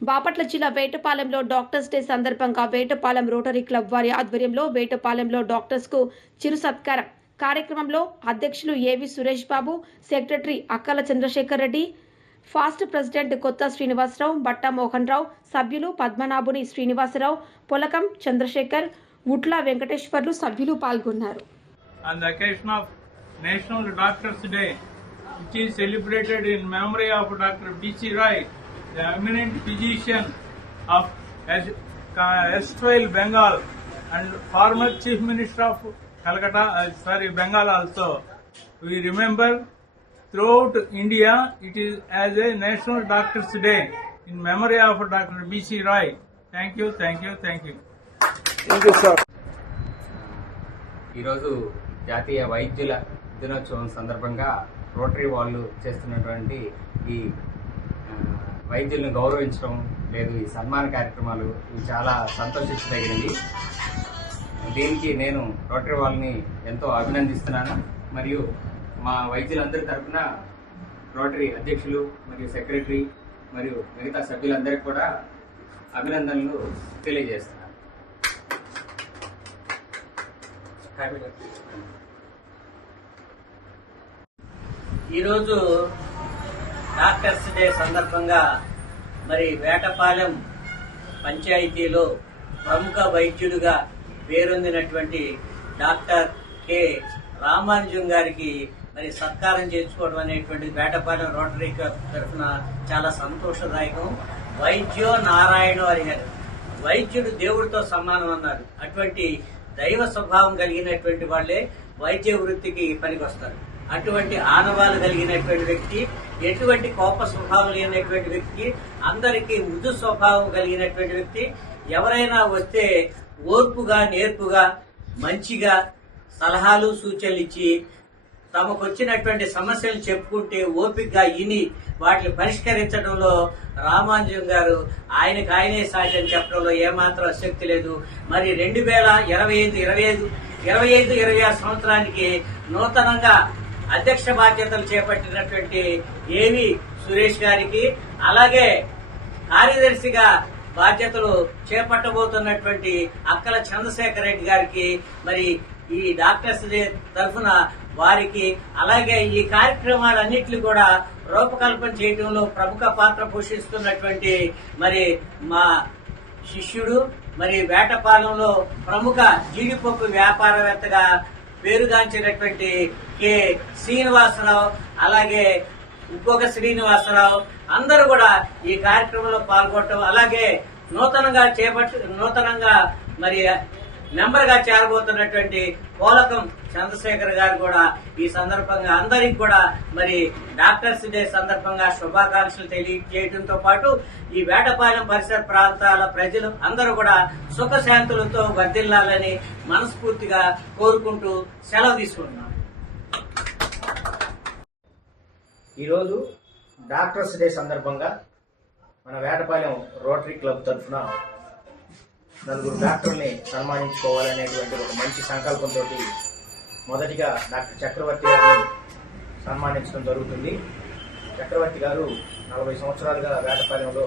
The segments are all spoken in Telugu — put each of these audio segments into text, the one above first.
బాపట్ల జిల్లా వేటపాలెంలో డాక్టర్స్ డే సందర్భంగా వేటపాలెం రోటరీ క్లబ్ వారి ఆధ్వర్యంలో వేటపాలెంలో డాక్టర్స్కు చిరు సత్కారం కార్యక్రమంలో అధ్యక్షులు ఏవి సురేష్ బాబు సెక్రటరీ అక్కల చంద్రశేఖర్ రెడ్డి ఫాస్ట్ ప్రెసిడెంట్ కొత్త శ్రీనివాసరావు బట్ట మోహన్ రావు సభ్యులు పద్మనాభుని శ్రీనివాసరావు పొలకం చంద్రశేఖర్ ఉట్ల వెంకటేశ్వర్లు సభ్యులు పాల్గొన్నారు on the occasion of National Doctors Day, which is celebrated in memory of Dr. B.C. Roy, the eminent physician of erstwhile Bengal and former Chief Minister of Calcutta, uh, sorry, Bengal also. We remember throughout India, it is as a National Doctors Day in memory of Dr. B.C. Roy. Thank you, thank you, thank you. ఈరోజు జాతీయ వైద్యుల దినోత్సవం సందర్భంగా రోటరీ వాళ్ళు చేస్తున్నటువంటి ఈ వైద్యులను గౌరవించడం లేదు. ఈ సన్మాన కార్యక్రమాలు ఇవి చాలా సంతోషించదగినవి. దీనికి నేను రోటరీ వాళ్ళని ఎంతో అభినందిస్తున్నాను. మరియు మా వైద్యులందరి తరఫున రోటరీ అధ్యక్షులు మరియు సెక్రటరీ మరియు మిగతా సభ్యులందరికీ కూడా అభినందనలు తెలియజేస్తున్నాను. ఈరోజు డాక్టర్స్ డే సందర్భంగా మరి వేటపాలెం పంచాయతీలో ప్రముఖ వైద్యుడిగా పేరొందినటువంటి డాక్టర్ కె. రామానుజం గారికి మరి సత్కారం చేసుకోవడం అనేటువంటి వేటపాలెం రోటరీ క్లబ్ తరఫున చాలా సంతోషదాయకం. వైద్యో నారాయణ హరిహర్ వైద్యుడు దేవుడితో సమానం అన్నారు. అటువంటి దైవ స్వభావం కలిగినటువంటి వాళ్ళే వైద్య వృత్తికి పనికొస్తారు. అటువంటి ఆనవాలు కలిగినటువంటి వ్యక్తి ఎటువంటి కోప స్వభావం లేనటువంటి వ్యక్తి అందరికీ మృదు స్వభావం కలిగినటువంటి వ్యక్తి ఎవరైనా వస్తే ఓర్పుగా నేర్పుగా మంచిగా సలహాలు సూచనలు ఇచ్చి తమకు వచ్చినటువంటి సమస్యలు చెప్పుకుంటే ఓపికగా ఇని వాటిని పరిష్కరించడంలో రామానుజం గారు ఆయనకు ఆయనే సాధ్యం చెప్పడంలో ఏమాత్రం ఆసక్తి లేదు. మరి రెండు వేల ఇరవై ఐదు ఇరవై ఐదు ఇరవై ఐదు ఇరవై ఆరు సంవత్సరానికి నూతనంగా అధ్యక్ష బాధ్యతలు చేపట్టినటువంటి ఏవి సురేష్ గారికి అలాగే కార్యదర్శిగా బాధ్యతలు చేపట్టబోతున్నటువంటి అక్కల చంద్రశేఖర్ రెడ్డి గారికి మరి ఈ డాక్టర్స్ డే తరఫున వారికి అలాగే ఈ కార్యక్రమాలన్నింటినీ కూడా రూపకల్పన చేయడంలో ప్రముఖ పాత్ర పోషిస్తున్నటువంటి మరి మా శిష్యుడు మరి వేటపాలెంలో ప్రముఖ జీడిపప్పు వ్యాపారవేత్తగా పేరుగాంచినటువంటి కె. శ్రీనివాసరావు అలాగే ఇంకొక శ్రీనివాసరావు అందరూ కూడా ఈ కార్యక్రమంలో పాల్గొనటం అలాగే నూతనంగా చేపట్టు నూతనంగా మరి మెంబర్గా చేరబోతున్నటువంటి పోలకం చంద్రశేఖర్ గారు కూడా ఈ సందర్భంగా అందరికి కూడా మరి డాక్టర్స్ డే సందర్భంగా శుభాకాంక్షలు తెలియజేయడంతో పాటు ఈ వేటపాలెం పరిసర ప్రాంతాల ప్రజలు అందరూ కూడా సుఖశాంతులతో వర్ధిల్లాలని మనస్ఫూర్తిగా కోరుకుంటూ సెలవు తీసుకుంటున్నాం. ఈరోజు డాక్టర్స్ డే సందర్భంగా మన వేటపాలెం రోటరీ క్లబ్ తరఫున నలుగురు డాక్టర్ని సన్మానించుకోవాలనేటువంటి ఒక మంచి సంకల్పంతో మొదటిగా డాక్టర్ చక్రవర్తి గారిని సన్మానించడం జరుగుతుంది. చక్రవర్తి గారు నలభై సంవత్సరాలుగా వేటపాలెంలో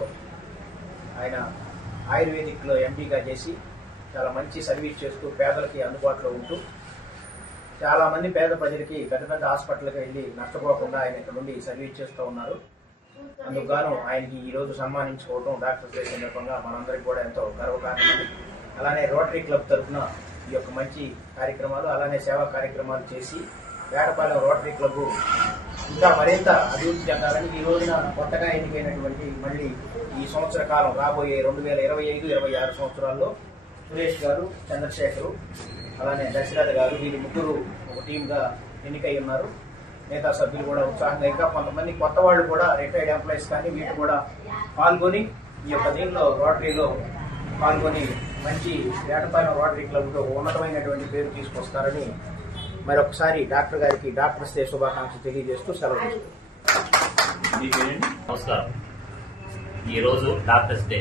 ఆయన ఆయుర్వేదిక్లో ఎంపీగా చేసి చాలా మంచి సర్వీస్ చేస్తూ పేదలకి అందుబాటులో ఉంటూ చాలామంది పేద ప్రజలకి పెద్ద పెద్ద హాస్పిటల్కి వెళ్ళి నష్టపోకుండా ఆయన ఇక్కడ నుండి సర్వీస్ చేస్తూ ఉన్నారు. అందుకు ఆయనకి ఈ రోజు సన్మానించుకోవడం డాక్టర్స్ డే సందర్భంగా మనందరికి కూడా ఎంతో గర్వకారణం అలానే రోటరీ క్లబ్ తరఫున ఈ యొక్క మంచి కార్యక్రమాలు అలానే సేవా కార్యక్రమాలు చేసి వేటపాలెం రోటరీ క్లబ్ ఇంకా మరింత అభివృద్ధి చెందాలని ఈ రోజున కొత్తగా ఎన్నికైనటువంటి మళ్ళీ ఈ సంవత్సర కాలం రాబోయే రెండు వేల ఇరవై ఐదు ఇరవై ఆరు సంవత్సరాల్లో సురేష్ గారు చంద్రశేఖరు అలానే దశరథ గారు వీరి ముగ్గురు ఒక టీంగా ఎన్నికై ఉన్నారు. మిగతా సభ్యులు కూడా ఉత్సాహంగా ఇంకా కొంతమంది కొత్త వాళ్ళు కూడా రిటైర్డ్ ఎంప్లాయీస్ కానీ వీళ్ళు కూడా పాల్గొని ఈ యొక్క దీనిలో రోటరీలో పాల్గొని మంచి వేటపైన రోటరీ క్లబ్లో ఉన్నతమైనటువంటి పేరు తీసుకొస్తారని మరొకసారి డాక్టర్ గారికి డాక్టర్స్ డే శుభాకాంక్షలు తెలియజేస్తూ సెలవు నమస్కారం. ఈరోజు డాక్టర్స్ డే.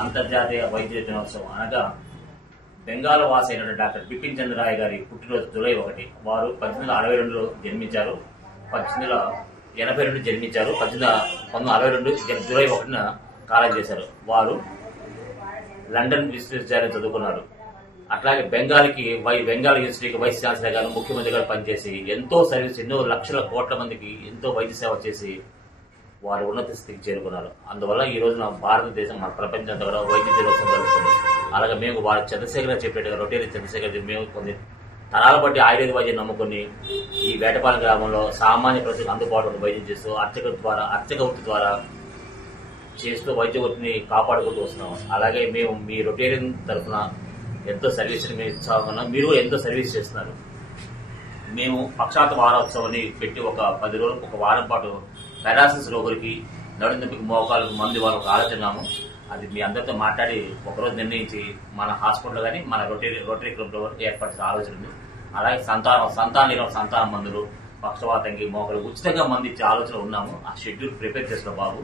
అంతర్జాతీయ వైద్య దినోత్సవం అనగా బెంగాల్ వాసి అయినటువంటి డాక్టర్ బిపిన్ చంద్ర రాయ్ గారి పుట్టినరోజు జూలై ఒకటి. వారు పద్దెనిమిది వందల అరవై రెండులో జన్మించారు. పద్దెనిమిది ఎనభై రెండు జన్మించారు. పద్దెనిమిది పంతొమ్మిది అరవై రెండు జూలై ఒకటిన కాలం చేశారు. వారు లండన్ విశ్వవిద్యాలయం చదువుకున్నారు. అట్లాగే బెంగాల్కి వై బెంగాల్ యూనివర్సిటీకి వైస్ ఛాన్సలర్ గారు ముఖ్యమంత్రి గారు పనిచేసి ఎంతో సర్వీస్ ఎన్నో లక్షల కోట్ల మందికి ఎంతో వైద్య సేవ చేసి వారు ఉన్నత స్థితికి చేరుకున్నారు. అందువల్ల ఈ రోజున భారతదేశం మన ప్రపంచం కూడా వైద్య దినోత్సవం జరుగుతుంది అలాగే మేము వారు చంద్రశేఖర్ చెప్పేట్టుగా రొటేరి చంద్రశేఖర్ మేము కొన్ని తరాల బట్టి ఆయుర్వేద వైద్యం నమ్ముకొని ఈ వేటపాలెం గ్రామంలో సామాన్య ప్రజలకు అందుబాటులో వైద్యం చేస్తూ అర్చక ద్వారా అర్చక వృత్తి ద్వారా చేస్తూ వైద్య వృత్తిని కాపాడుకుంటూ వస్తున్నాం. అలాగే మేము మీ రొటేరియన్ తరఫున ఎంతో సర్వీస్ మేము ఇచ్చామన్నా మీరు ఎంతో సర్వీస్ చేస్తున్నారు. మేము పక్షాత వారోత్సవాన్ని పెట్టి ఒక పది రోజులు ఒక వారం పాటు పెరాసిస్ రోగులకి నడునొప్పికి మోకాలకు మందు వారు ఒక ఆలోచనాము అది మీ అందరితో మాట్లాడి ఒకరోజు నిర్ణయించి మన హాస్పిటల్ కానీ మన రొటరీ రోటరీ క్లబ్లో ఏర్పాటు చేసే ఆలోచన ఉంది. అలాగే సంతానం సంతాన సంతాన మందులు పక్షవాతంకి మోకలు ఉచితంగా మంది ఇచ్చే ఆలోచన ఉన్నాము. ఆ షెడ్యూల్ ప్రిపేర్ చేసిన బాబు.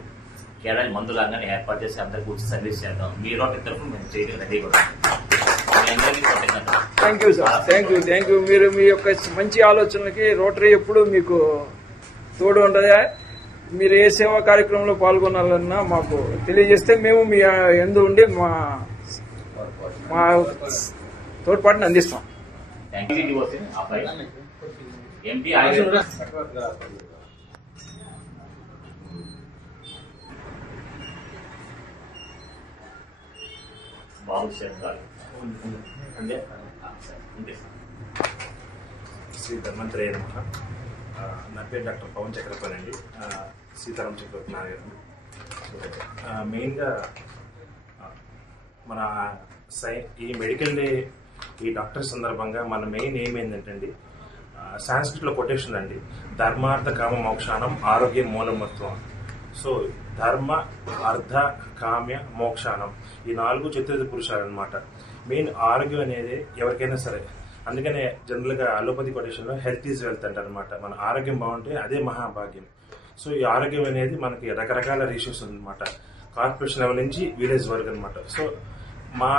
కేరళ మందులాగానే ఏర్పాటు చేసి అందరికి ఉచిత సర్వీస్ చేద్దాం. మీ రోటరీ తరఫున మేము చేయడం అందరికీ కృతజ్ఞతలు. Thank you sir thank you thank you మీరు మీ యొక్క మంచి ఆలోచనలకి రోటరీ ఎప్పుడు మీకు తోడు ఉండదా? మీరు ఏ సేవా కార్యక్రమంలో పాల్గొనాలన్నా మాకు తెలియజేస్తే మేము మీ ఎందు ఉండి మా మా తోడ్పాటుని అందిస్తాం. శ్రీ ధన్వంతరయ్య నా పేరు డాక్టర్ పవన్ చక్రపాణి అండి. ఆ, సీతారాం చక్రవర్తి మెయిన్గా మన సై ఈ మెడికల్ డే ఈ డాక్టర్ సందర్భంగా మన మెయిన్ ఏమైందంటే ఏంటంటే అండి సాంస్క్రిట్లో కొటేషన్ అండి. ధర్మార్థ కామ మోక్షానం ఆరోగ్యం మూలమత్వం. సో ధర్మ అర్థ కామ్య మోక్షానం. ఈ నాలుగు చతుర్థ పురుషాలు అనమాట మెయిన్ ఆరోగ్యం అనేది ఎవరికైనా సరే. అందుకనే జనరల్గా అలోపతి కొటేషన్లో హెల్త్ ఈజ్ వెల్త్ అంటారనమాట మన ఆరోగ్యం బాగుంటే అదే మహాభాగ్యం. సో ఈ ఆరోగ్యం అనేది మనకి రకరకాల రేషియోస్ ఉందన్నమాట కార్పొరేషన్ లెవెల్ నుంచి విలేజ్ వరకు అనమాట సో మా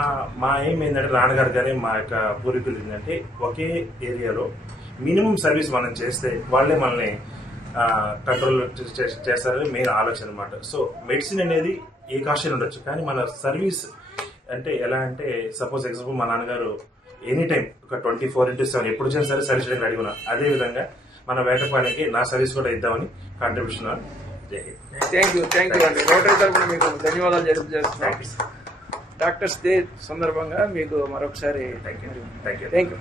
మా ఏం ఏంటంటే నాన్నగారు కానీ మా యొక్క పూర్వీకులు ఏంటంటే ఒకే ఏరియాలో మినిమం సర్వీస్ మనం చేస్తే వాళ్ళే మనల్ని కంట్రోల్ చేస్తారని మెయిన్ ఆలోచన అనమాట సో మెడిసిన్ అనేది ఏ కాస్ట్ ఉండొచ్చు? కానీ మన సర్వీస్ అంటే ఎలా అంటే సపోజ్ ఎగ్జాంపుల్ మా నాన్నగారు ఎనీ టైం ఒక ట్వంటీ ఫోర్ ఇంటూ సెవెన్ ఎప్పుడు వచ్చినా సరే సర్వీస్ చేయడానికి అడిగి ఉన్నారు. అదే విధంగా మన వేటపానికి నా సర్వీస్ కూడా ఇద్దామని contribution thank you thank you అండి. రోటరీ తరఫున మీకు ధన్యవాదాలు తెలియజేస్తున్నాం డాక్టర్స్ డే సందర్భంగా మీకు మరొకసారి థ్యాంక్ యూ థ్యాంక్ యూ